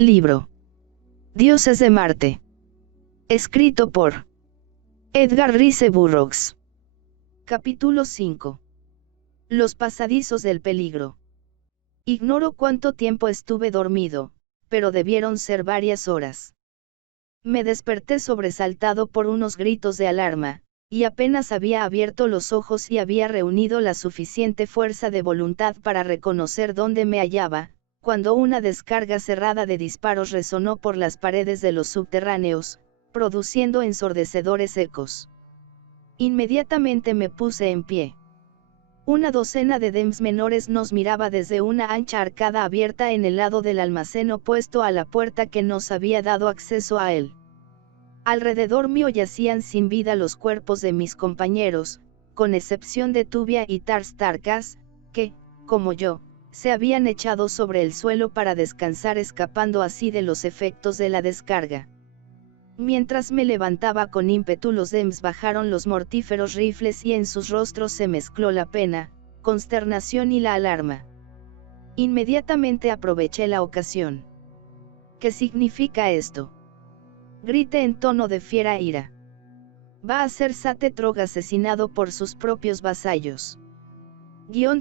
Libro. Dioses de Marte. Escrito por Edgar Rice Burroughs. Capítulo 5. Los pasadizos del peligro. Ignoro cuánto tiempo estuve dormido, pero debieron ser varias horas. Me desperté sobresaltado por unos gritos de alarma, y apenas había abierto los ojos y había reunido la suficiente fuerza de voluntad para reconocer dónde me hallaba, cuando una descarga cerrada de disparos resonó por las paredes de los subterráneos, produciendo ensordecedores ecos. Inmediatamente me puse en pie. Una docena de Dems menores nos miraba desde una ancha arcada abierta en el lado del almacén opuesto a la puerta que nos había dado acceso a él. Alrededor mío yacían sin vida los cuerpos de mis compañeros, con excepción de Tuvia y Tars Tarkas, que, como yo, se habían echado sobre el suelo para descansar, escapando así de los efectos de la descarga. Mientras me levantaba con ímpetu, los Dems bajaron los mortíferos rifles y en sus rostros se mezcló la pena, consternación y la alarma. Inmediatamente aproveché la ocasión. ¿Qué significa esto?, grité en tono de fiera ira. ¿Va a ser Sate Trog asesinado por sus propios vasallos?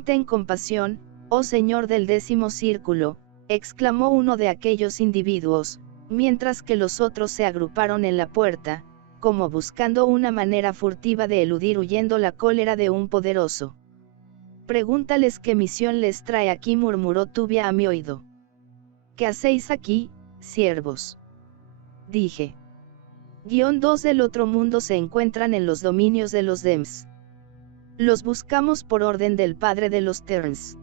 Ten compasión, oh señor del 10º círculo, exclamó uno de aquellos individuos, mientras que los otros se agruparon en la puerta, como buscando una manera furtiva de eludir huyendo la cólera de un poderoso. Pregúntales qué misión les trae aquí, murmuró Tuvia a mi oído. ¿Qué hacéis aquí, siervos?, dije. Dos del otro mundo se encuentran en los dominios de los Dems. Los buscamos por orden del padre de los Terns.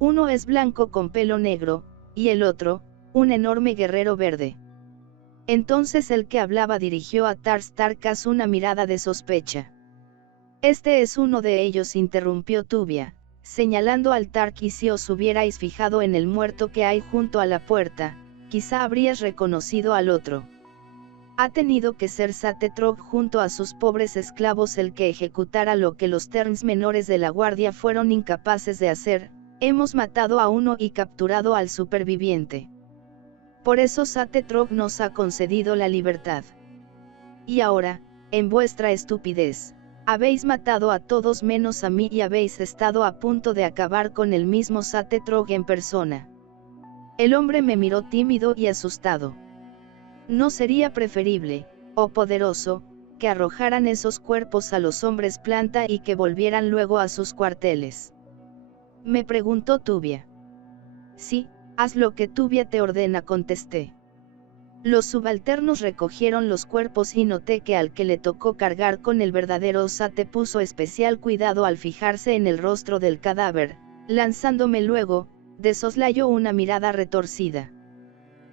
Uno es blanco con pelo negro, y el otro, un enorme guerrero verde. Entonces el que hablaba dirigió a Tars Tarkas una mirada de sospecha. Este es uno de ellos, interrumpió Tuvia, señalando al Tark, y si os hubierais fijado en el muerto que hay junto a la puerta, quizá habrías reconocido al otro. Ha tenido que ser Sate Trog junto a sus pobres esclavos el que ejecutara lo que los Terns menores de la guardia fueron incapaces de hacer. Hemos matado a uno y capturado al superviviente. Por eso Sate Trog nos ha concedido la libertad. Y ahora, en vuestra estupidez, habéis matado a todos menos a mí y habéis estado a punto de acabar con el mismo Sate Trog en persona. El hombre me miró tímido y asustado. ¿No sería preferible, oh poderoso, que arrojaran esos cuerpos a los hombres planta y que volvieran luego a sus cuarteles?, me preguntó Tuvia. Sí, haz lo que Tuvia te ordena, contesté. Los subalternos recogieron los cuerpos y noté que al que le tocó cargar con el verdadero Sate puso especial cuidado al fijarse en el rostro del cadáver, lanzándome luego, de soslayo, una mirada retorcida.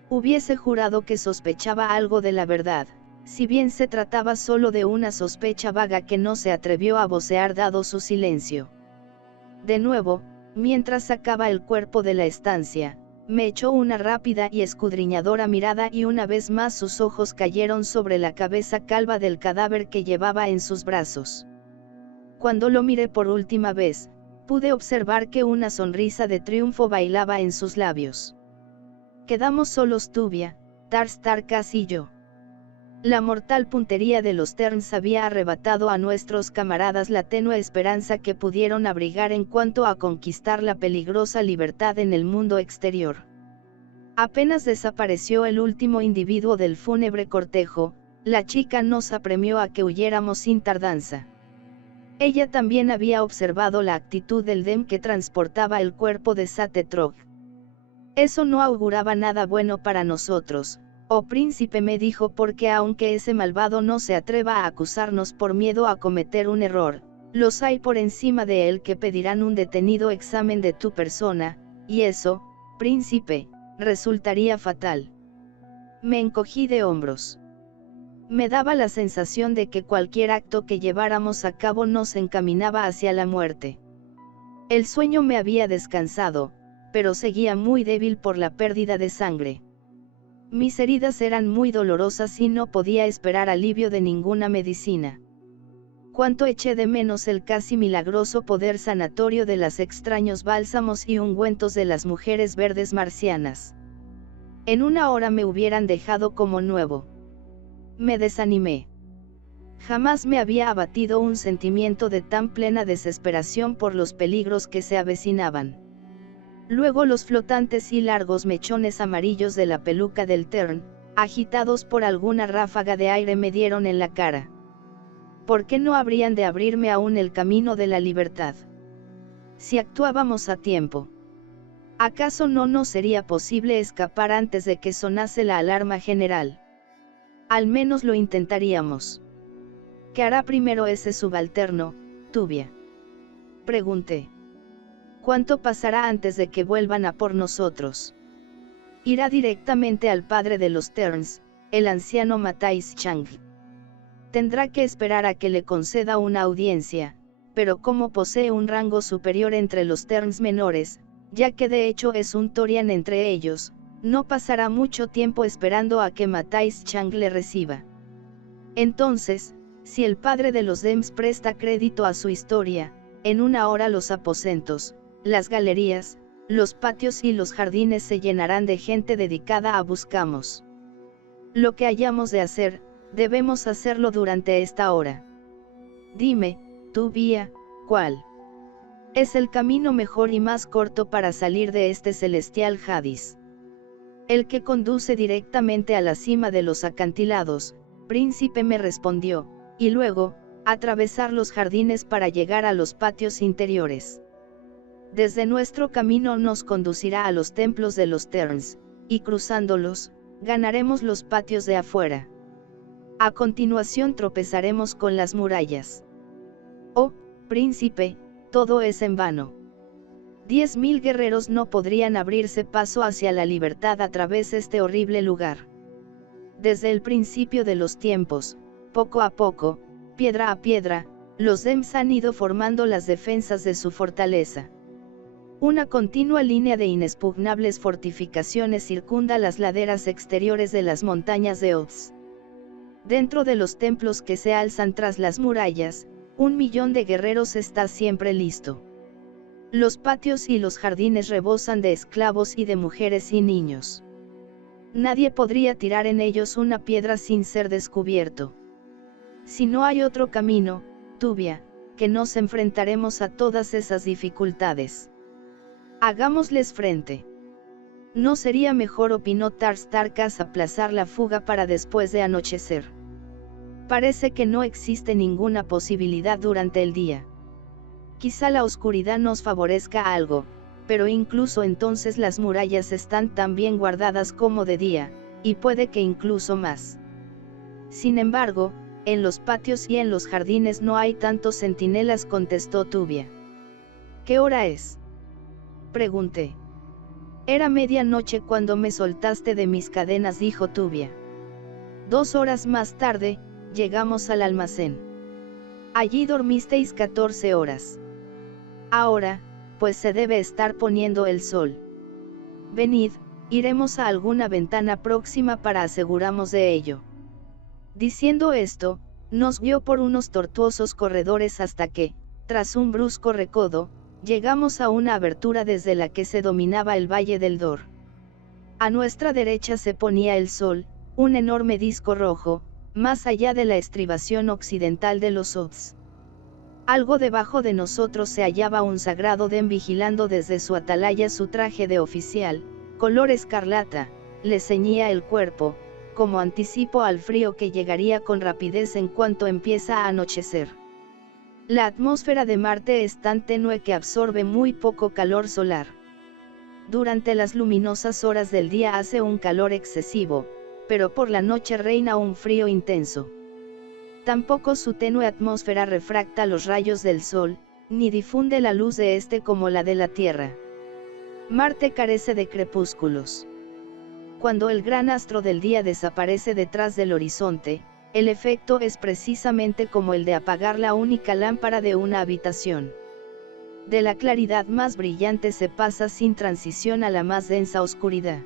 Hubiese jurado que sospechaba algo de la verdad, si bien se trataba solo de una sospecha vaga que no se atrevió a vocear dado su silencio. De nuevo, mientras sacaba el cuerpo de la estancia, me echó una rápida y escudriñadora mirada y una vez más sus ojos cayeron sobre la cabeza calva del cadáver que llevaba en sus brazos. Cuando lo miré por última vez, pude observar que una sonrisa de triunfo bailaba en sus labios. Quedamos solos Tuvia, Tars Tarkas y yo. La mortal puntería de los Terns había arrebatado a nuestros camaradas la tenue esperanza que pudieron abrigar en cuanto a conquistar la peligrosa libertad en el mundo exterior. Apenas desapareció el último individuo del fúnebre cortejo, la chica nos apremió a que huyéramos sin tardanza. Ella también había observado la actitud del Dem que transportaba el cuerpo de Sate Trog. Eso no auguraba nada bueno para nosotros, oh príncipe, me dijo, porque aunque ese malvado no se atreva a acusarnos por miedo a cometer un error, los hay por encima de él que pedirán un detenido examen de tu persona, y eso, príncipe, resultaría fatal. Me encogí de hombros. Me daba la sensación de que cualquier acto que lleváramos a cabo nos encaminaba hacia la muerte. El sueño me había descansado, pero seguía muy débil por la pérdida de sangre. Mis heridas eran muy dolorosas y no podía esperar alivio de ninguna medicina. Cuánto eché de menos el casi milagroso poder sanatorio de los extraños bálsamos y ungüentos de las mujeres verdes marcianas. En una hora me hubieran dejado como nuevo. Me desanimé. Jamás me había abatido un sentimiento de tan plena desesperación por los peligros que se avecinaban. Luego los flotantes y largos mechones amarillos de la peluca del Tern, agitados por alguna ráfaga de aire, me dieron en la cara. ¿Por qué no habrían de abrirme aún el camino de la libertad? Si actuábamos a tiempo. ¿Acaso no nos sería posible escapar antes de que sonase la alarma general? Al menos lo intentaríamos. ¿Qué hará primero ese subalterno, Tubia? Pregunté. ¿Cuánto pasará antes de que vuelvan a por nosotros? Irá directamente al padre de los Terns, el anciano Matais Chang. Tendrá que esperar a que le conceda una audiencia, pero como posee un rango superior entre los Terns menores, ya que de hecho es un Torian entre ellos, no pasará mucho tiempo esperando a que Matais Chang le reciba. Entonces, si el padre de los Dems presta crédito a su historia, en una hora los aposentos, las galerías, los patios y los jardines se llenarán de gente dedicada a buscamos. Lo que hayamos de hacer, debemos hacerlo durante esta hora. Dime, Tubia, ¿cuál es el camino mejor y más corto para salir de este celestial Hades? El que conduce directamente a la cima de los acantilados, príncipe, me respondió, y luego, atravesar los jardines para llegar a los patios interiores. Desde nuestro camino nos conducirá a los templos de los Terns, y cruzándolos, ganaremos los patios de afuera. A continuación tropezaremos con las murallas. Oh, príncipe, todo es en vano. 10.000 guerreros no podrían abrirse paso hacia la libertad a través de este horrible lugar. Desde el principio de los tiempos, poco a poco, piedra a piedra, los Dems han ido formando las defensas de su fortaleza. Una continua línea de inexpugnables fortificaciones circunda las laderas exteriores de las montañas de Oz. Dentro de los templos que se alzan tras las murallas, 1.000.000 de guerreros está siempre listo. Los patios y los jardines rebosan de esclavos y de mujeres y niños. Nadie podría tirar en ellos una piedra sin ser descubierto. Si no hay otro camino, Tubia, que nos enfrentaremos a todas esas dificultades. Hagámosles frente. ¿No sería mejor, opinó Tars Tarkas, aplazar la fuga para después de anochecer? Parece que no existe ninguna posibilidad durante el día. Quizá la oscuridad nos favorezca algo, pero incluso entonces las murallas están tan bien guardadas como de día, y puede que incluso más. Sin embargo, en los patios y en los jardines no hay tantos centinelas, contestó Tubia. ¿Qué hora es?, pregunté. Era medianoche cuando me soltaste de mis cadenas, dijo Tubia. 2 horas más tarde, llegamos al almacén. Allí dormisteis 14 horas. Ahora, pues se debe estar poniendo el sol. Venid, iremos a alguna ventana próxima para asegurarnos de ello. Diciendo esto, nos guió por unos tortuosos corredores hasta que, tras un brusco recodo, llegamos a una abertura desde la que se dominaba el valle del Dor. A nuestra derecha se ponía el sol, un enorme disco rojo, más allá de la estribación occidental de los Oz. Algo debajo de nosotros se hallaba un sagrado Den vigilando desde su atalaya. Su traje de oficial, color escarlata, le ceñía el cuerpo, como anticipo al frío que llegaría con rapidez en cuanto empieza a anochecer. La atmósfera de Marte es tan tenue que absorbe muy poco calor solar. Durante las luminosas horas del día hace un calor excesivo, pero por la noche reina un frío intenso. Tampoco su tenue atmósfera refracta los rayos del sol, ni difunde la luz de este como la de la Tierra. Marte carece de crepúsculos. Cuando el gran astro del día desaparece detrás del horizonte, el efecto es precisamente como el de apagar la única lámpara de una habitación. De la claridad más brillante se pasa sin transición a la más densa oscuridad.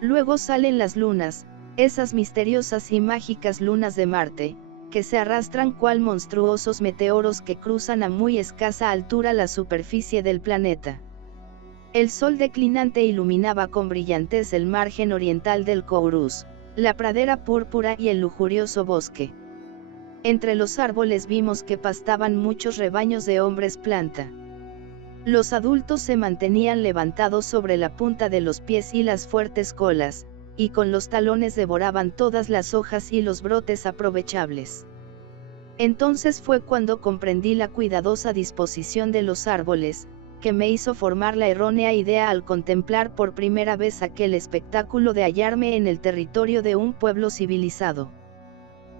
Luego salen las lunas, esas misteriosas y mágicas lunas de Marte, que se arrastran cual monstruosos meteoros que cruzan a muy escasa altura la superficie del planeta. El sol declinante iluminaba con brillantez el margen oriental del Kourus, la pradera púrpura y el lujurioso bosque. Entre los árboles vimos que pastaban muchos rebaños de hombres planta. Los adultos se mantenían levantados sobre la punta de los pies y las fuertes colas, y con los talones devoraban todas las hojas y los brotes aprovechables. Entonces fue cuando comprendí la cuidadosa disposición de los árboles, que me hizo formar la errónea idea al contemplar por primera vez aquel espectáculo de hallarme en el territorio de un pueblo civilizado.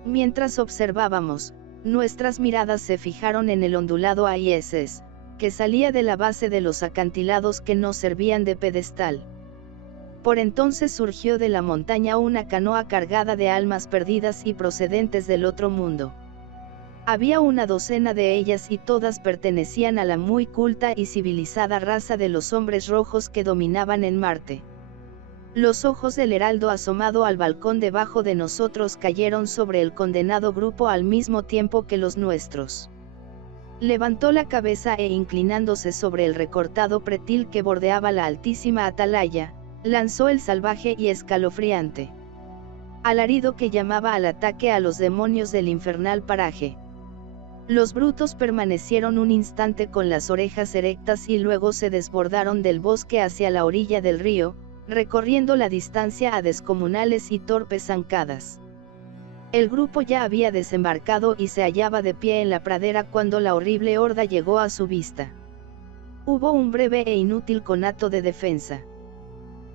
Mientras observábamos, nuestras miradas se fijaron en el ondulado Aises, que salía de la base de los acantilados que nos servían de pedestal. Por entonces surgió de la montaña una canoa cargada de almas perdidas y procedentes del otro mundo. Había una docena de ellas y todas pertenecían a la muy culta y civilizada raza de los hombres rojos que dominaban en Marte. Los ojos del heraldo asomado al balcón debajo de nosotros cayeron sobre el condenado grupo al mismo tiempo que los nuestros. Levantó la cabeza e inclinándose sobre el recortado pretil que bordeaba la altísima atalaya, lanzó el salvaje y escalofriante alarido que llamaba al ataque a los demonios del infernal paraje. Los brutos permanecieron un instante con las orejas erectas y luego se desbordaron del bosque hacia la orilla del río, recorriendo la distancia a descomunales y torpes zancadas. El grupo ya había desembarcado y se hallaba de pie en la pradera cuando la horrible horda llegó a su vista. Hubo un breve e inútil conato de defensa.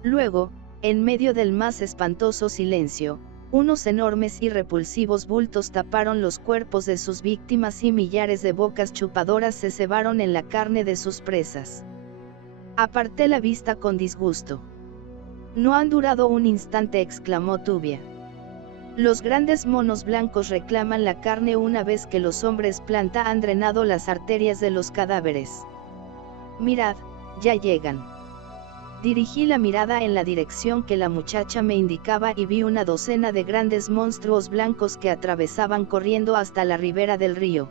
Luego, en medio del más espantoso silencio, unos enormes y repulsivos bultos taparon los cuerpos de sus víctimas y millares de bocas chupadoras se cebaron en la carne de sus presas. Aparté la vista con disgusto. No han durado un instante, exclamó Tubia. Los grandes monos blancos reclaman la carne una vez que los hombres planta han drenado las arterias de los cadáveres. Mirad, ya llegan. Dirigí la mirada en la dirección que la muchacha me indicaba y vi una docena de grandes monstruos blancos que atravesaban corriendo hasta la ribera del río.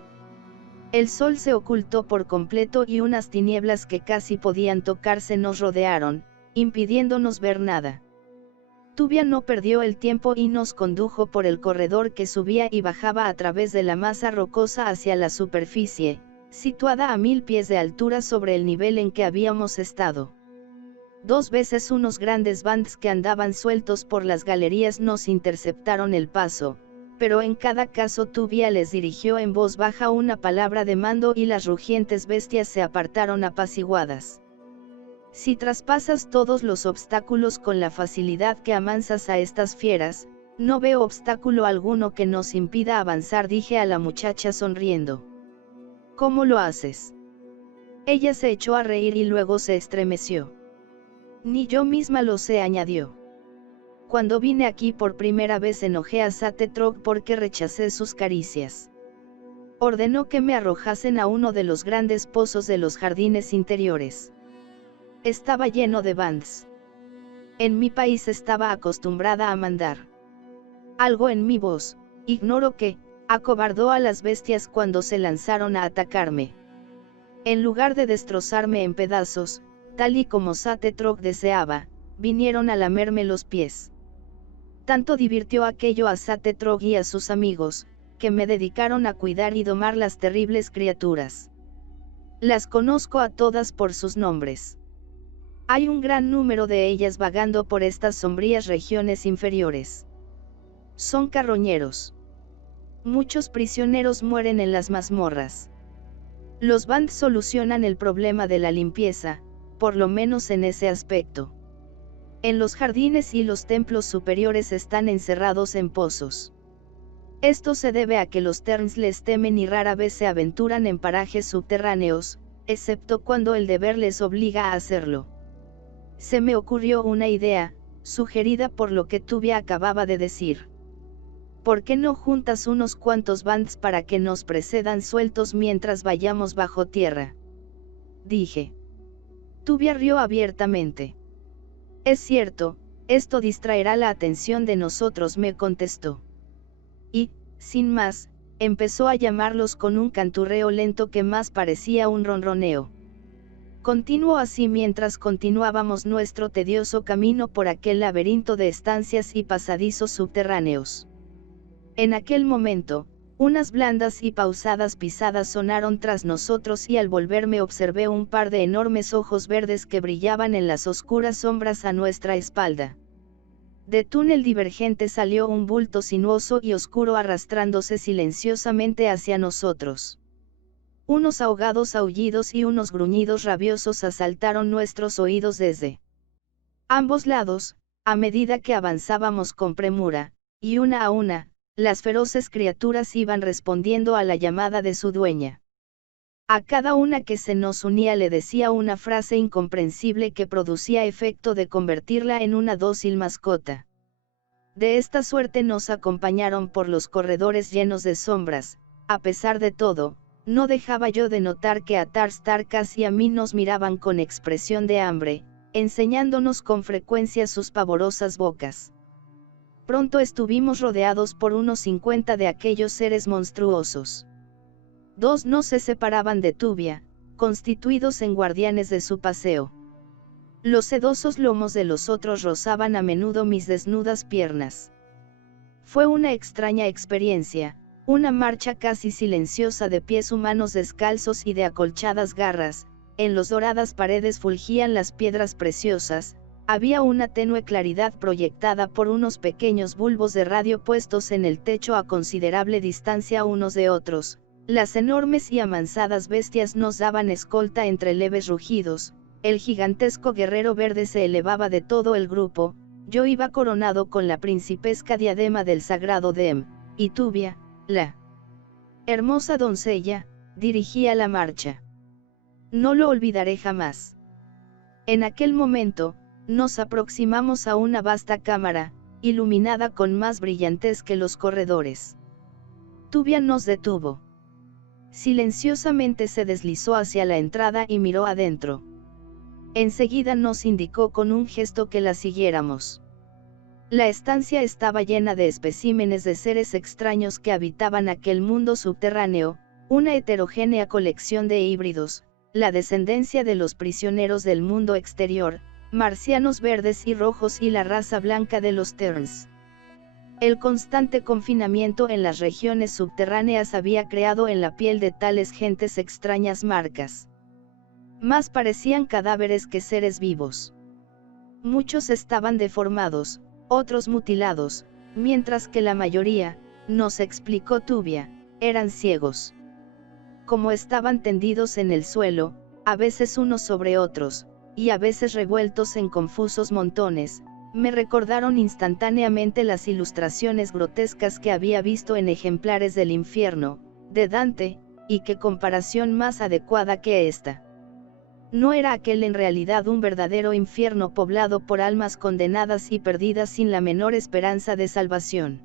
El sol se ocultó por completo y unas tinieblas que casi podían tocarse nos rodearon, impidiéndonos ver nada. Tubia no perdió el tiempo y nos condujo por el corredor que subía y bajaba a través de la masa rocosa hacia la superficie, situada a 1000 pies de altura sobre el nivel en que habíamos estado. 2 veces unos grandes bands que andaban sueltos por las galerías nos interceptaron el paso, pero en cada caso Tubia les dirigió en voz baja una palabra de mando y las rugientes bestias se apartaron apaciguadas. Si traspasas todos los obstáculos con la facilidad que amansas a estas fieras, no veo obstáculo alguno que nos impida avanzar, dije a la muchacha sonriendo. ¿Cómo lo haces? Ella se echó a reír y luego se estremeció. Ni yo misma lo sé, añadió. Cuando vine aquí por primera vez enojé a Satetrog porque rechacé sus caricias. Ordenó que me arrojasen a uno de los grandes pozos de los jardines interiores. Estaba lleno de bands. En mi país estaba acostumbrada a mandar. Algo en mi voz, ignoro qué, acobardó a las bestias cuando se lanzaron a atacarme. En lugar de destrozarme en pedazos, tal y como Satetrog deseaba, vinieron a lamerme los pies. Tanto divirtió aquello a Satetrog y a sus amigos, que me dedicaron a cuidar y domar las terribles criaturas. Las conozco a todas por sus nombres. Hay un gran número de ellas vagando por estas sombrías regiones inferiores. Son carroñeros. Muchos prisioneros mueren en las mazmorras. Los bands solucionan el problema de la limpieza, por lo menos en ese aspecto. En los jardines y los templos superiores están encerrados en pozos. Esto se debe a que los Terns les temen y rara vez se aventuran en parajes subterráneos, excepto cuando el deber les obliga a hacerlo. Se me ocurrió una idea, sugerida por lo que Tubia acababa de decir. ¿Por qué no juntas unos cuantos bands para que nos precedan sueltos mientras vayamos bajo tierra? Dije. Tubia rió abiertamente. Es cierto, esto distraerá la atención de nosotros, me contestó. Y, sin más, empezó a llamarlos con un canturreo lento que más parecía un ronroneo. Continuó así mientras continuábamos nuestro tedioso camino por aquel laberinto de estancias y pasadizos subterráneos. En aquel momento, unas blandas y pausadas pisadas sonaron tras nosotros y al volverme observé un par de enormes ojos verdes que brillaban en las oscuras sombras a nuestra espalda. De túnel divergente salió un bulto sinuoso y oscuro arrastrándose silenciosamente hacia nosotros. Unos ahogados aullidos y unos gruñidos rabiosos asaltaron nuestros oídos desde ambos lados, a medida que avanzábamos con premura, y una a una, las feroces criaturas iban respondiendo a la llamada de su dueña. A cada una que se nos unía le decía una frase incomprensible que producía efecto de convertirla en una dócil mascota. De esta suerte nos acompañaron por los corredores llenos de sombras. A pesar de todo, no dejaba yo de notar que a Tars Tarkas y a mí nos miraban con expresión de hambre, enseñándonos con frecuencia sus pavorosas bocas. Pronto estuvimos rodeados por unos 50 de aquellos seres monstruosos. Dos no se separaban de Tubia, constituidos en guardianes de su paseo. Los sedosos lomos de los otros rozaban a menudo mis desnudas piernas. Fue una extraña experiencia, una marcha casi silenciosa de pies humanos descalzos y de acolchadas garras. En las doradas paredes fulgían las piedras preciosas, había una tenue claridad proyectada por unos pequeños bulbos de radio puestos en el techo a considerable distancia unos de otros. Las enormes y amansadas bestias nos daban escolta entre leves rugidos. El gigantesco guerrero verde se elevaba de todo el grupo. Yo iba coronado con la principesca diadema del sagrado Dem, y Tubia, la hermosa doncella, dirigía la marcha. No lo olvidaré jamás. En aquel momento, nos aproximamos a una vasta cámara, iluminada con más brillantez que los corredores. Tubia nos detuvo. Silenciosamente se deslizó hacia la entrada y miró adentro. Enseguida nos indicó con un gesto que la siguiéramos. La estancia estaba llena de especímenes de seres extraños que habitaban aquel mundo subterráneo, una heterogénea colección de híbridos, la descendencia de los prisioneros del mundo exterior, marcianos verdes y rojos y la raza blanca de los Terns. El constante confinamiento en las regiones subterráneas había creado en la piel de tales gentes extrañas marcas. Más parecían cadáveres que seres vivos. Muchos estaban deformados, otros mutilados, mientras que la mayoría, nos explicó Tubia, eran ciegos. Como estaban tendidos en el suelo, a veces unos sobre otros, y a veces revueltos en confusos montones, me recordaron instantáneamente las ilustraciones grotescas que había visto en ejemplares del infierno, de Dante, y qué comparación más adecuada que esta. ¿No era aquel en realidad un verdadero infierno poblado por almas condenadas y perdidas sin la menor esperanza de salvación?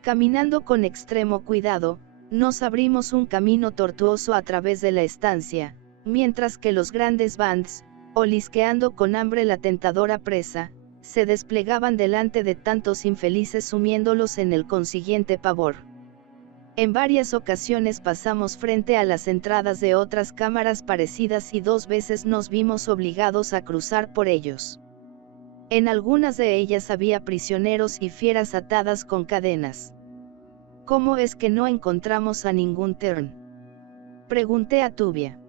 Caminando con extremo cuidado, nos abrimos un camino tortuoso a través de la estancia, mientras que los grandes bands, olisqueando con hambre la tentadora presa, se desplegaban delante de tantos infelices sumiéndolos en el consiguiente pavor. En varias ocasiones pasamos frente a las entradas de otras cámaras parecidas y 2 veces nos vimos obligados a cruzar por ellos. En algunas de ellas había prisioneros y fieras atadas con cadenas. ¿Cómo es que no encontramos a ningún Tern?, pregunté a Tubia.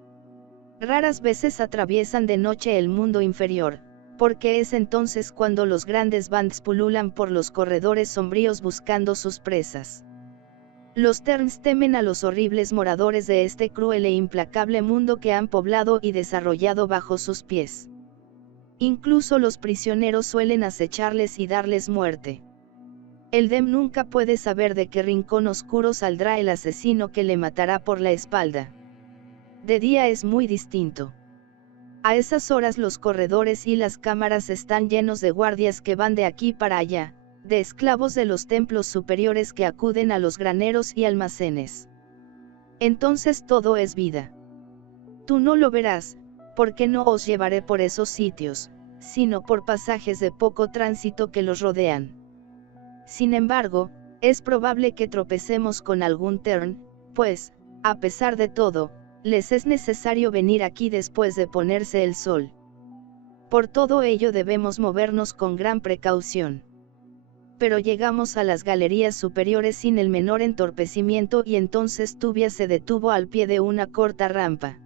Raras veces atraviesan de noche el mundo inferior, porque es entonces cuando los grandes bands pululan por los corredores sombríos buscando sus presas. Los Terns temen a los horribles moradores de este cruel e implacable mundo que han poblado y desarrollado bajo sus pies. Incluso los prisioneros suelen acecharles y darles muerte. El Dem nunca puede saber de qué rincón oscuro saldrá el asesino que le matará por la espalda. De día es muy distinto. A esas horas los corredores y las cámaras están llenos de guardias que van de aquí para allá, de esclavos de los templos superiores que acuden a los graneros y almacenes. Entonces todo es vida. Tú no lo verás, porque no os llevaré por esos sitios, sino por pasajes de poco tránsito que los rodean. Sin embargo, es probable que tropecemos con algún Tern, pues, a pesar de todo, Les es necesario venir aquí después de ponerse el sol. Por todo ello debemos movernos con gran precaución. Pero llegamos a las galerías superiores sin el menor entorpecimiento y entonces Tubia se detuvo al pie de una corta rampa.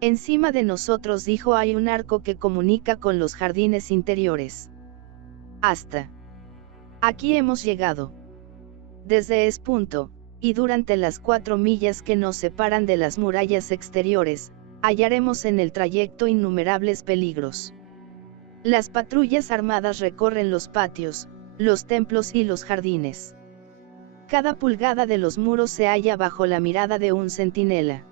Encima de nosotros, dijo, hay un arco que comunica con los jardines interiores. Hasta aquí hemos llegado. Desde ese punto, y durante las 4 millas que nos separan de las murallas exteriores, hallaremos en el trayecto innumerables peligros. Las patrullas armadas recorren los patios, los templos y los jardines. Cada pulgada de los muros se halla bajo la mirada de un centinela.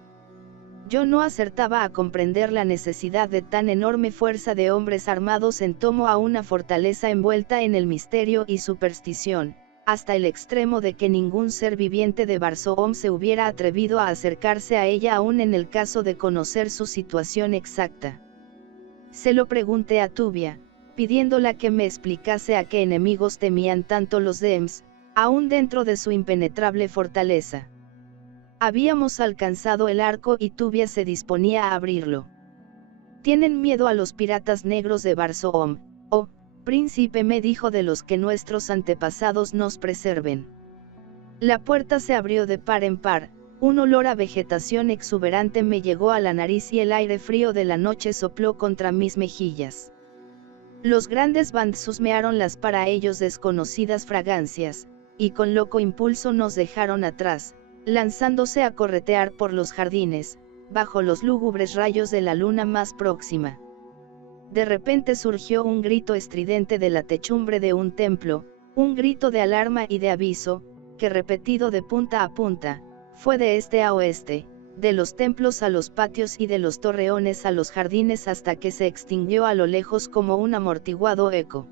Yo no acertaba a comprender la necesidad de tan enorme fuerza de hombres armados en torno a una fortaleza envuelta en el misterio y superstición, hasta el extremo de que ningún ser viviente de Barsoom se hubiera atrevido a acercarse a ella aún en el caso de conocer su situación exacta. Se lo pregunté a Tubia, pidiéndola que me explicase a qué enemigos temían tanto los Dems, aún dentro de su impenetrable fortaleza. Habíamos alcanzado el arco y Tubia se disponía a abrirlo. Tienen miedo a los piratas negros de Barsoom, oh príncipe, me dijo, de los que nuestros antepasados nos preserven. La puerta se abrió de par en par, un olor a vegetación exuberante me llegó a la nariz y el aire frío de la noche sopló contra mis mejillas. Los grandes bands husmearon las para ellos desconocidas fragancias, y con loco impulso nos dejaron atrás, lanzándose a corretear por los jardines, bajo los lúgubres rayos de la luna más próxima. De repente surgió un grito estridente de la techumbre de un templo, un grito de alarma y de aviso, que repetido de punta a punta, fue de este a oeste, de los templos a los patios y de los torreones a los jardines hasta que se extinguió a lo lejos como un amortiguado eco.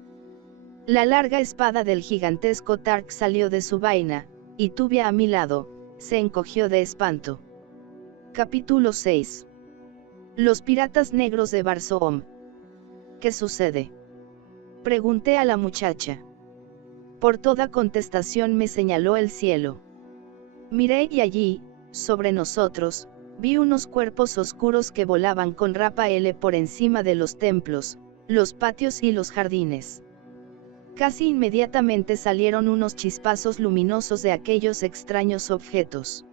La larga espada del gigantesco Tark salió de su vaina, y Tubia a mi lado, se encogió de espanto. Capítulo 6. Los piratas negros de Barsoom. ¿Qué sucede?, pregunté a la muchacha. Por toda contestación me señaló el cielo. Miré y allí, sobre nosotros, vi unos cuerpos oscuros que volaban con Rafael por encima de los templos, los patios y los jardines. Casi inmediatamente salieron unos chispazos luminosos de aquellos extraños objetos.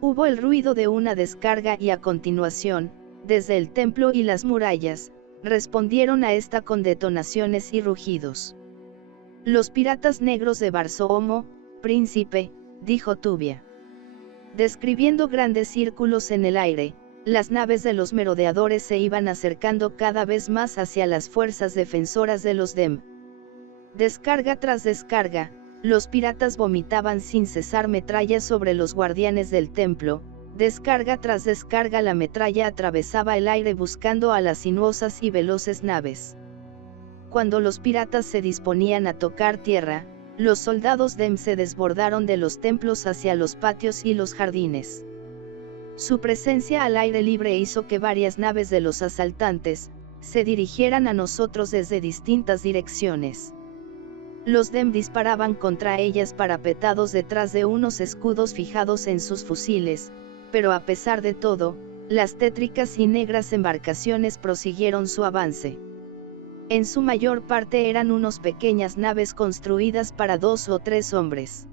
Hubo el ruido de una descarga y a continuación, desde el templo y las murallas, respondieron a esta con detonaciones y rugidos. Los piratas negros de Barsoom, príncipe, dijo Tubia. Describiendo grandes círculos en el aire, las naves de los merodeadores se iban acercando cada vez más hacia las fuerzas defensoras de los Dem. Descarga tras descarga, los piratas vomitaban sin cesar metralla sobre los guardianes del templo. Descarga tras descarga la metralla atravesaba el aire buscando a las sinuosas y veloces naves. Cuando los piratas se disponían a tocar tierra, los soldados Dem se desbordaron de los templos hacia los patios y los jardines. Su presencia al aire libre hizo que varias naves de los asaltantes se dirigieran a nosotros desde distintas direcciones. Los Dem disparaban contra ellas parapetados detrás de unos escudos fijados en sus fusiles, pero a pesar de todo, las tétricas y negras embarcaciones prosiguieron su avance. En su mayor parte eran unas pequeñas naves construidas para 2 o 3 hombres.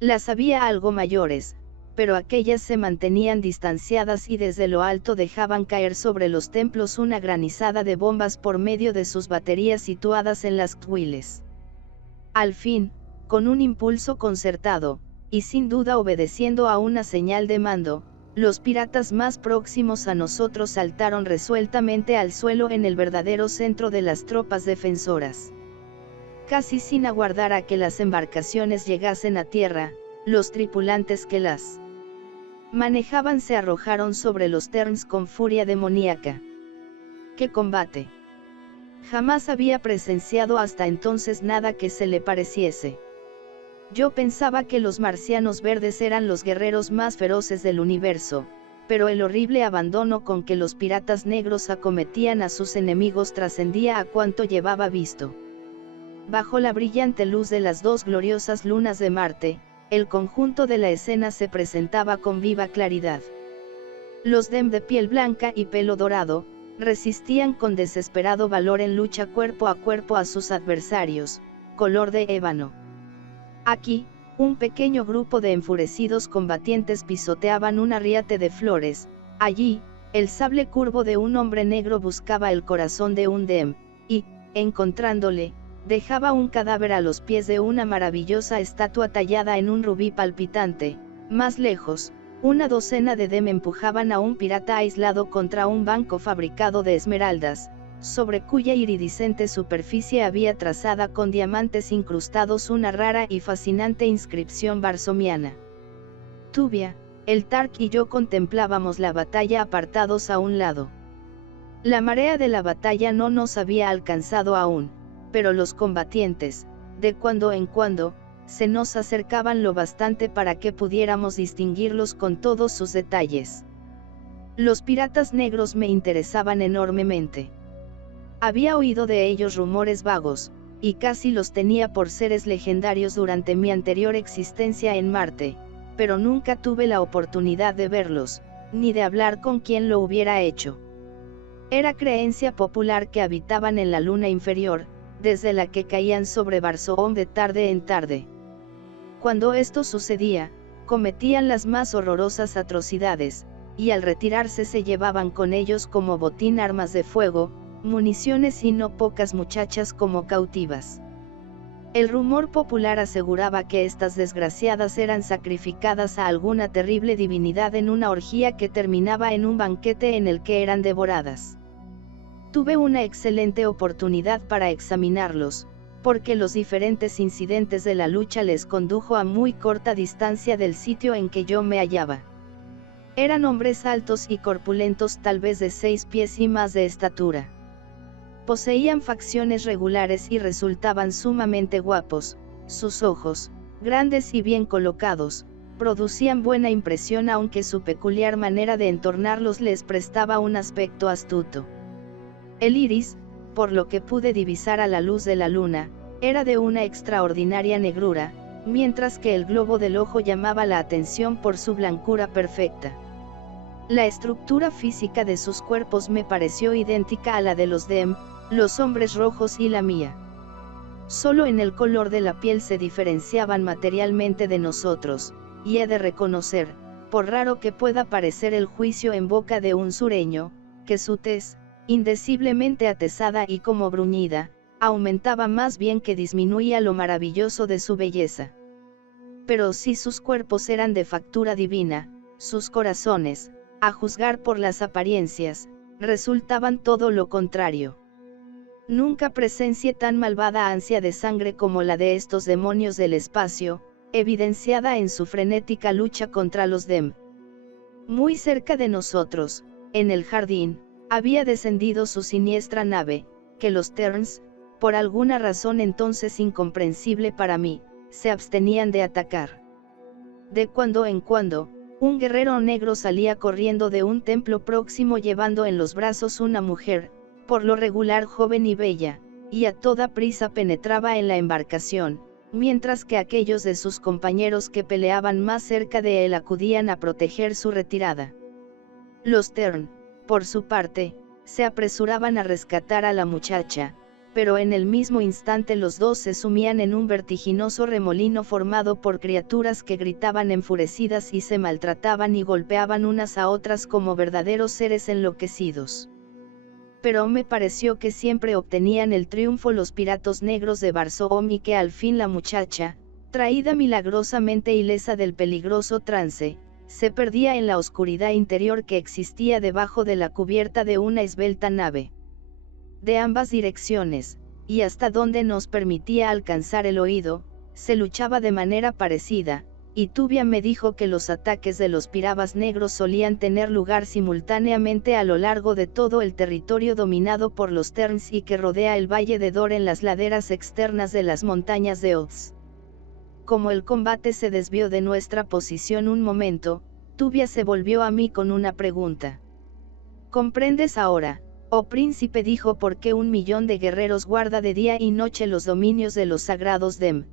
Las había algo mayores, pero aquellas se mantenían distanciadas y desde lo alto dejaban caer sobre los templos una granizada de bombas por medio de sus baterías situadas en las cuiles. Al fin, con un impulso concertado, y sin duda obedeciendo a una señal de mando, los piratas más próximos a nosotros saltaron resueltamente al suelo en el verdadero centro de las tropas defensoras. Casi sin aguardar a que las embarcaciones llegasen a tierra, los tripulantes que las manejaban se arrojaron sobre los terns con furia demoníaca. ¡Qué combate! Jamás había presenciado hasta entonces nada que se le pareciese. Yo pensaba que los marcianos verdes eran los guerreros más feroces del universo, pero el horrible abandono con que los piratas negros acometían a sus enemigos trascendía a cuanto llevaba visto. Bajo la brillante luz de las 2 gloriosas lunas de Marte, el conjunto de la escena se presentaba con viva claridad. Los Dem de piel blanca y pelo dorado, resistían con desesperado valor en lucha cuerpo a cuerpo a sus adversarios, color de ébano. Aquí, un pequeño grupo de enfurecidos combatientes pisoteaban un arriate de flores. Allí, el sable curvo de un hombre negro buscaba el corazón de un Dem, y, encontrándole, dejaba un cadáver a los pies de una maravillosa estatua tallada en un rubí palpitante. Más lejos, una docena de Dem empujaban a un pirata aislado contra un banco fabricado de esmeraldas, sobre cuya iridiscente superficie había trazada con diamantes incrustados una rara y fascinante inscripción barsomiana. Tubia, el Tark y yo contemplábamos la batalla apartados a un lado. La marea de la batalla no nos había alcanzado aún, pero los combatientes, de cuando en cuando, se nos acercaban lo bastante para que pudiéramos distinguirlos con todos sus detalles. Los piratas negros me interesaban enormemente. Había oído de ellos rumores vagos, y casi los tenía por seres legendarios durante mi anterior existencia en Marte, pero nunca tuve la oportunidad de verlos, ni de hablar con quien lo hubiera hecho. Era creencia popular que habitaban en la luna inferior, desde la que caían sobre Barsoom de tarde en tarde. Cuando esto sucedía, cometían las más horrorosas atrocidades, y al retirarse se llevaban con ellos como botín armas de fuego, municiones y no pocas muchachas como cautivas. El rumor popular aseguraba que estas desgraciadas eran sacrificadas a alguna terrible divinidad en una orgía que terminaba en un banquete en el que eran devoradas. Tuve una excelente oportunidad para examinarlos, porque los diferentes incidentes de la lucha les condujo a muy corta distancia del sitio en que yo me hallaba. Eran hombres altos y corpulentos, tal vez de 6 pies y más de estatura. Poseían facciones regulares y resultaban sumamente guapos. Sus ojos, grandes y bien colocados, producían buena impresión, aunque su peculiar manera de entornarlos les prestaba un aspecto astuto. El iris, por lo que pude divisar a la luz de la luna, era de una extraordinaria negrura, mientras que el globo del ojo llamaba la atención por su blancura perfecta. La estructura física de sus cuerpos me pareció idéntica a la de los Dem, los hombres rojos y la mía. Solo en el color de la piel se diferenciaban materialmente de nosotros, y he de reconocer, por raro que pueda parecer el juicio en boca de un sureño, que su tez, indeciblemente atezada y como bruñida, aumentaba más bien que disminuía lo maravilloso de su belleza. Pero si sus cuerpos eran de factura divina, sus corazones, a juzgar por las apariencias, resultaban todo lo contrario. Nunca presencié tan malvada ansia de sangre como la de estos demonios del espacio, evidenciada en su frenética lucha contra los Dem. Muy cerca de nosotros, en el jardín, había descendido su siniestra nave, que los Terns, por alguna razón entonces incomprensible para mí, se abstenían de atacar. De cuando en cuando, un guerrero negro salía corriendo de un templo próximo llevando en los brazos una mujer, por lo regular joven y bella, y a toda prisa penetraba en la embarcación, mientras que aquellos de sus compañeros que peleaban más cerca de él acudían a proteger su retirada. Los Tern, por su parte, se apresuraban a rescatar a la muchacha, pero en el mismo instante los dos se sumían en un vertiginoso remolino formado por criaturas que gritaban enfurecidas y se maltrataban y golpeaban unas a otras como verdaderos seres enloquecidos. Pero me pareció que siempre obtenían el triunfo los piratos negros de Barsoom y que al fin la muchacha, traída milagrosamente ilesa del peligroso trance, se perdía en la oscuridad interior que existía debajo de la cubierta de una esbelta nave. De ambas direcciones, y hasta donde nos permitía alcanzar el oído, se luchaba de manera parecida, y Tubia me dijo que los ataques de los piratas negros solían tener lugar simultáneamente a lo largo de todo el territorio dominado por los Terns y que rodea el valle de Dor en las laderas externas de las montañas de Oz. Como el combate se desvió de nuestra posición un momento, Tubia se volvió a mí con una pregunta. ¿Comprendes ahora, oh príncipe? Dijo, ¿por qué 1 millón de guerreros guarda de día y noche los dominios de los sagrados Dem?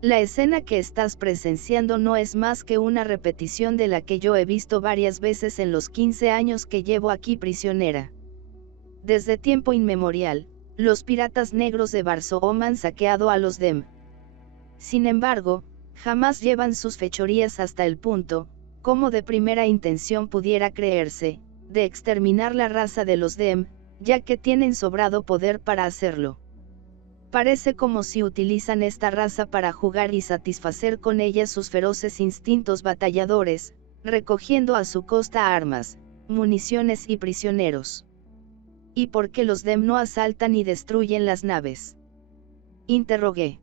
La escena que estás presenciando no es más que una repetición de la que yo he visto varias veces en los 15 años que llevo aquí prisionera. Desde tiempo inmemorial, los piratas negros de Barsoom han saqueado a los Dem. Sin embargo, jamás llevan sus fechorías hasta el punto, como de primera intención pudiera creerse, de exterminar la raza de los Dem, ya que tienen sobrado poder para hacerlo. Parece como si utilizan esta raza para jugar y satisfacer con ella sus feroces instintos batalladores, recogiendo a su costa armas, municiones y prisioneros. ¿Y por qué los Dem no asaltan y destruyen las naves?, interrogué.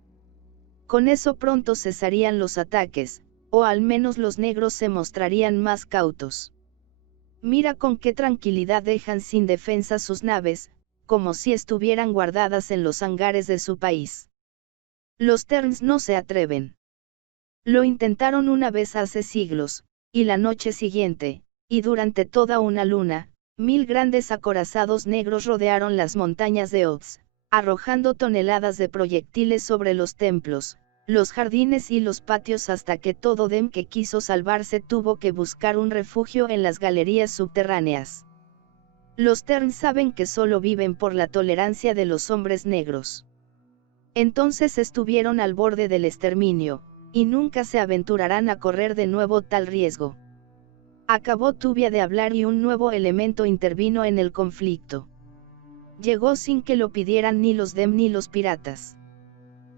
Con eso pronto cesarían los ataques, o al menos los negros se mostrarían más cautos. Mira con qué tranquilidad dejan sin defensa sus naves, como si estuvieran guardadas en los hangares de su país. Los Terns no se atreven. Lo intentaron una vez hace siglos, y la noche siguiente, y durante toda una luna, 1000 grandes acorazados negros rodearon las montañas de Oz, arrojando toneladas de proyectiles sobre los templos, los jardines y los patios hasta que todo Dem que quiso salvarse tuvo que buscar un refugio en las galerías subterráneas. Los Terns saben que solo viven por la tolerancia de los hombres negros. Entonces estuvieron al borde del exterminio, y nunca se aventurarán a correr de nuevo tal riesgo. Acabó Tubia de hablar y un nuevo elemento intervino en el conflicto. Llegó sin que lo pidieran ni los Dem ni los piratas.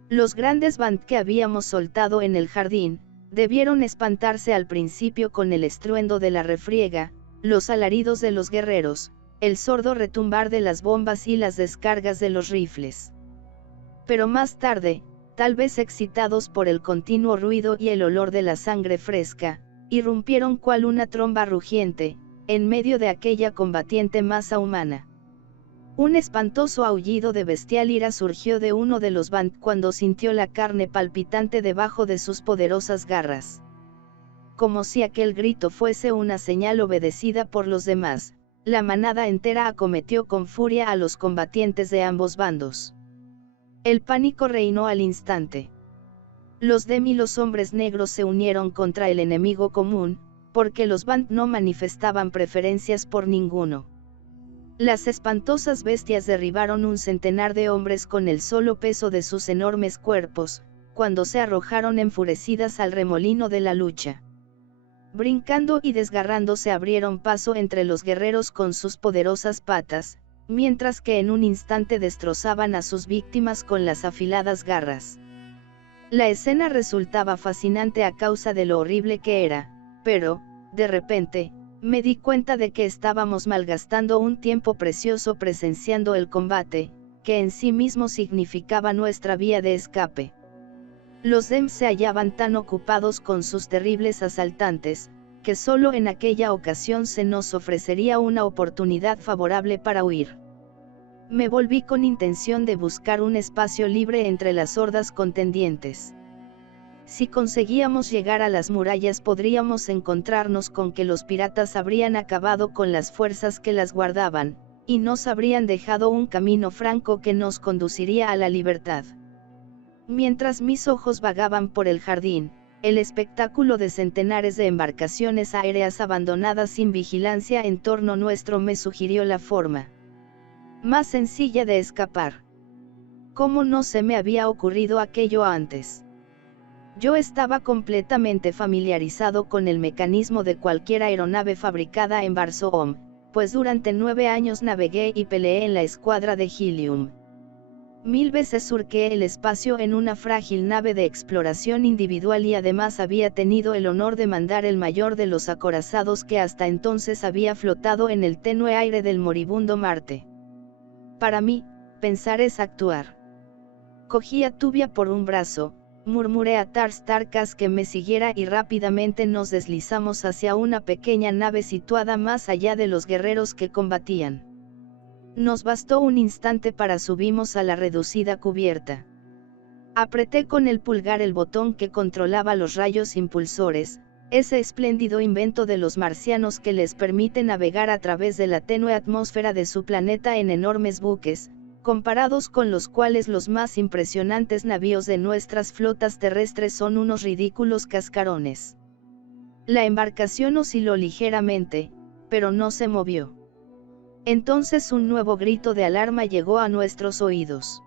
Los grandes band que habíamos soltado en el jardín, debieron espantarse al principio con el estruendo de la refriega, los alaridos de los guerreros, el sordo retumbar de las bombas y las descargas de los rifles. Pero más tarde, tal vez excitados por el continuo ruido y el olor de la sangre fresca, irrumpieron cual una tromba rugiente, en medio de aquella combatiente masa humana. Un espantoso aullido de bestial ira surgió de uno de los band cuando sintió la carne palpitante debajo de sus poderosas garras. Como si aquel grito fuese una señal obedecida por los demás, la manada entera acometió con furia a los combatientes de ambos bandos. El pánico reinó al instante. Los Dem y los hombres negros se unieron contra el enemigo común, porque los band no manifestaban preferencias por ninguno. Las espantosas bestias derribaron un centenar de hombres con el solo peso de sus enormes cuerpos, cuando se arrojaron enfurecidas al remolino de la lucha. Brincando y desgarrándose abrieron paso entre los guerreros con sus poderosas patas, mientras que en un instante destrozaban a sus víctimas con las afiladas garras. La escena resultaba fascinante a causa de lo horrible que era, pero, de repente, me di cuenta de que estábamos malgastando un tiempo precioso presenciando el combate, que en sí mismo significaba nuestra vía de escape. Los Dem se hallaban tan ocupados con sus terribles asaltantes, que solo en aquella ocasión se nos ofrecería una oportunidad favorable para huir. Me volví con intención de buscar un espacio libre entre las hordas contendientes. Si conseguíamos llegar a las murallas podríamos encontrarnos con que los piratas habrían acabado con las fuerzas que las guardaban, y nos habrían dejado un camino franco que nos conduciría a la libertad. Mientras mis ojos vagaban por el jardín, el espectáculo de centenares de embarcaciones aéreas abandonadas sin vigilancia en torno nuestro me sugirió la forma más sencilla de escapar. ¿Cómo no se me había ocurrido aquello antes? Yo estaba completamente familiarizado con el mecanismo de cualquier aeronave fabricada en Barsoom, pues durante 9 años navegué y peleé en la escuadra de Helium. 1000 veces surqué el espacio en una frágil nave de exploración individual y además había tenido el honor de mandar el mayor de los acorazados que hasta entonces había flotado en el tenue aire del moribundo Marte. Para mí, pensar es actuar. Cogí a Tubia por un brazo, murmuré a Tars Tarkas que me siguiera y rápidamente nos deslizamos hacia una pequeña nave situada más allá de los guerreros que combatían. Nos bastó un instante para subimos a la reducida cubierta. Apreté con el pulgar el botón que controlaba los rayos impulsores, ese espléndido invento de los marcianos que les permite navegar a través de la tenue atmósfera de su planeta en enormes buques, comparados con los cuales los más impresionantes navíos de nuestras flotas terrestres son unos ridículos cascarones. La embarcación osciló ligeramente, pero no se movió. Entonces un nuevo grito de alarma llegó a nuestros oídos.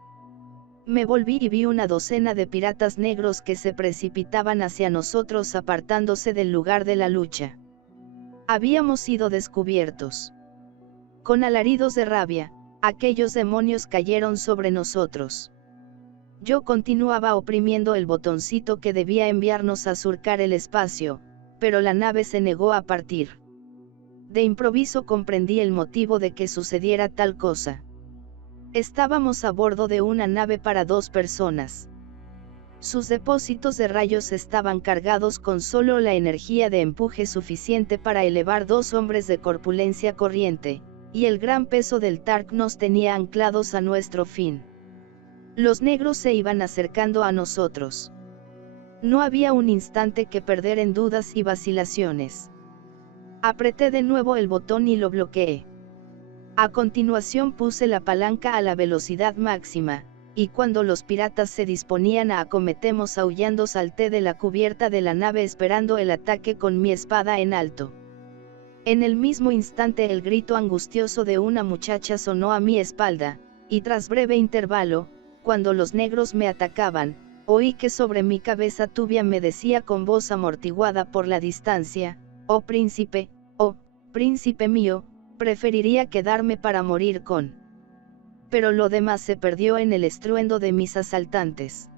Me volví y vi una docena de piratas negros que se precipitaban hacia nosotros apartándose del lugar de la lucha. Habíamos sido descubiertos. Con alaridos de rabia, aquellos demonios cayeron sobre nosotros. Yo continuaba oprimiendo el botoncito que debía enviarnos a surcar el espacio, pero la nave se negó a partir. De improviso comprendí el motivo de que sucediera tal cosa. Estábamos a bordo de una nave para 2 personas. Sus depósitos de rayos estaban cargados con solo la energía de empuje suficiente para elevar 2 hombres de corpulencia corriente, y el gran peso del Tark nos tenía anclados a nuestro fin. Los negros se iban acercando a nosotros. No había un instante que perder en dudas y vacilaciones. Apreté de nuevo el botón y lo bloqueé. A continuación puse la palanca a la velocidad máxima, y cuando los piratas se disponían a acometernos aullando salté de la cubierta de la nave esperando el ataque con mi espada en alto. En el mismo instante el grito angustioso de una muchacha sonó a mi espalda, y tras breve intervalo, cuando los negros me atacaban, oí que sobre mi cabeza Tubia me decía con voz amortiguada por la distancia: oh príncipe mío, preferiría quedarme para morir con. Pero lo demás se perdió en el estruendo de mis asaltantes.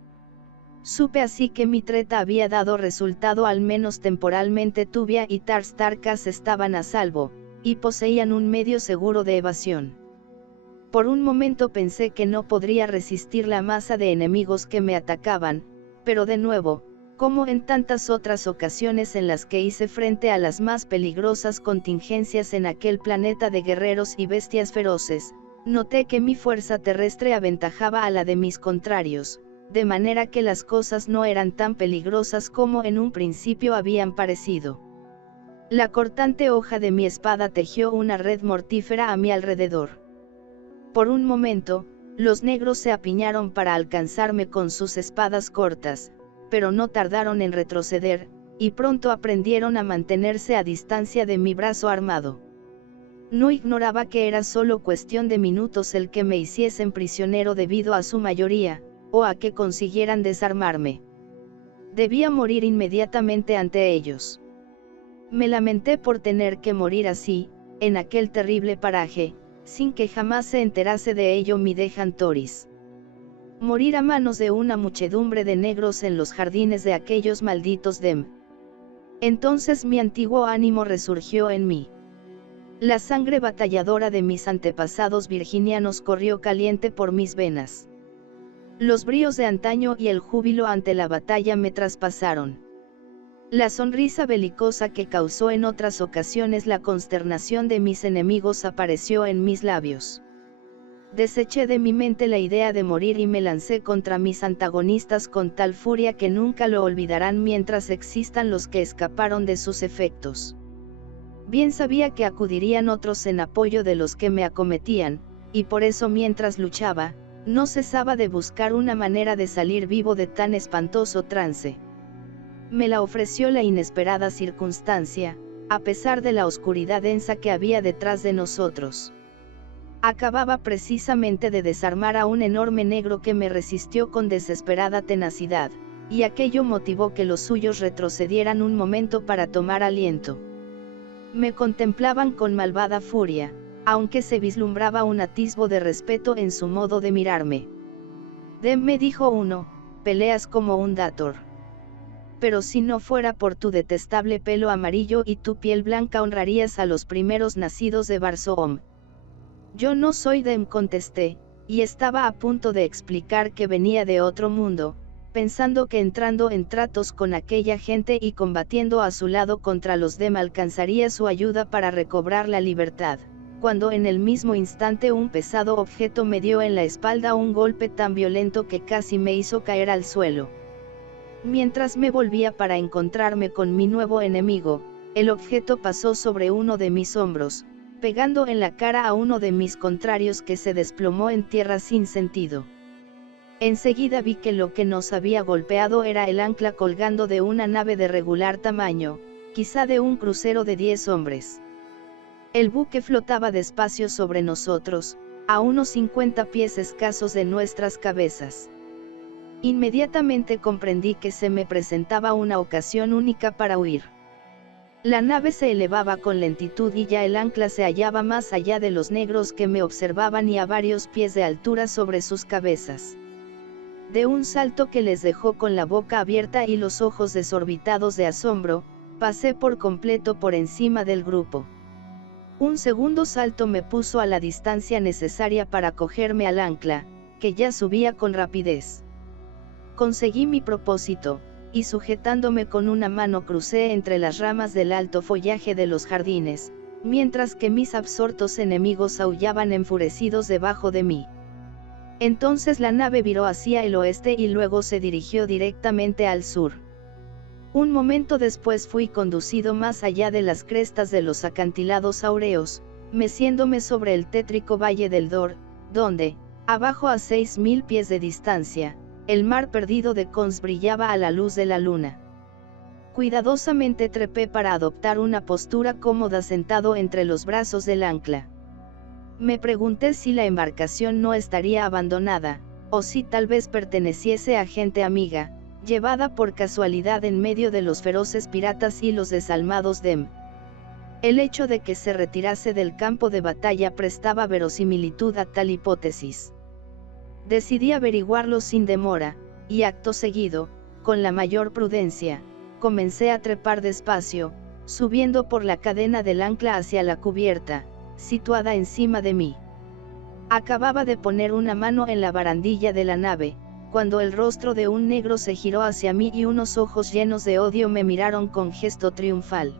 Supe así que mi treta había dado resultado, al menos temporalmente. Tubia y Tars Tarkas estaban a salvo, y poseían un medio seguro de evasión. Por un momento pensé que no podría resistir la masa de enemigos que me atacaban, pero de nuevo, como en tantas otras ocasiones en las que hice frente a las más peligrosas contingencias en aquel planeta de guerreros y bestias feroces, noté que mi fuerza terrestre aventajaba a la de mis contrarios, de manera que las cosas no eran tan peligrosas como en un principio habían parecido. La cortante hoja de mi espada tejió una red mortífera a mi alrededor. Por un momento, los negros se apiñaron para alcanzarme con sus espadas cortas, pero no tardaron en retroceder, y pronto aprendieron a mantenerse a distancia de mi brazo armado. No ignoraba que era solo cuestión de minutos el que me hiciesen prisionero debido a su mayoría, o a que consiguieran desarmarme. Debía morir inmediatamente ante ellos. Me lamenté por tener que morir así, en aquel terrible paraje, sin que jamás se enterase de ello mi Dejan Toris. Morir a manos de una muchedumbre de negros en los jardines de aquellos malditos Dem. Entonces mi antiguo ánimo resurgió en mí. La sangre batalladora de mis antepasados virginianos corrió caliente por mis venas. Los bríos de antaño y el júbilo ante la batalla me traspasaron. La sonrisa belicosa que causó en otras ocasiones la consternación de mis enemigos apareció en mis labios. Deseché de mi mente la idea de morir y me lancé contra mis antagonistas con tal furia que nunca lo olvidarán mientras existan los que escaparon de sus efectos. Bien sabía que acudirían otros en apoyo de los que me acometían, y por eso mientras luchaba, no cesaba de buscar una manera de salir vivo de tan espantoso trance. Me la ofreció la inesperada circunstancia, a pesar de la oscuridad densa que había detrás de nosotros. Acababa precisamente de desarmar a un enorme negro que me resistió con desesperada tenacidad, y aquello motivó que los suyos retrocedieran un momento para tomar aliento. Me contemplaban con malvada furia, aunque se vislumbraba un atisbo de respeto en su modo de mirarme. Me dijo uno, peleas como un dator. Pero si no fuera por tu detestable pelo amarillo y tu piel blanca honrarías a los primeros nacidos de Barsoom. Yo no soy Dem, contesté, y estaba a punto de explicar que venía de otro mundo, pensando que entrando en tratos con aquella gente y combatiendo a su lado contra los Dem alcanzaría su ayuda para recobrar la libertad, cuando en el mismo instante un pesado objeto me dio en la espalda un golpe tan violento que casi me hizo caer al suelo. Mientras me volvía para encontrarme con mi nuevo enemigo, el objeto pasó sobre uno de mis hombros, pegando en la cara a uno de mis contrarios que se desplomó en tierra sin sentido. Enseguida vi que lo que nos había golpeado era el ancla colgando de una nave de regular tamaño, quizá de un crucero de 10 hombres. El buque flotaba despacio sobre nosotros, a unos 50 pies escasos de nuestras cabezas. Inmediatamente comprendí que se me presentaba una ocasión única para huir. La nave se elevaba con lentitud y ya el ancla se hallaba más allá de los negros que me observaban y a varios pies de altura sobre sus cabezas. De un salto que les dejó con la boca abierta y los ojos desorbitados de asombro, pasé por completo por encima del grupo. Un segundo salto me puso a la distancia necesaria para cogerme al ancla, que ya subía con rapidez. Conseguí mi propósito, y sujetándome con una mano crucé entre las ramas del alto follaje de los jardines, mientras que mis absortos enemigos aullaban enfurecidos debajo de mí. Entonces la nave viró hacia el oeste y luego se dirigió directamente al sur. Un momento después fui conducido más allá de las crestas de los acantilados áureos, meciéndome sobre el tétrico valle del Dor, donde, abajo a 6000 pies de distancia, el mar perdido de Cons brillaba a la luz de la luna. Cuidadosamente trepé para adoptar una postura cómoda sentado entre los brazos del ancla. Me pregunté si la embarcación no estaría abandonada, o si tal vez perteneciese a gente amiga, llevada por casualidad en medio de los feroces piratas y los desalmados Dem. El hecho de que se retirase del campo de batalla prestaba verosimilitud a tal hipótesis. Decidí averiguarlo sin demora, y acto seguido, con la mayor prudencia, comencé a trepar despacio, subiendo por la cadena del ancla hacia la cubierta, situada encima de mí. Acababa de poner una mano en la barandilla de la nave, cuando el rostro de un negro se giró hacia mí y unos ojos llenos de odio me miraron con gesto triunfal.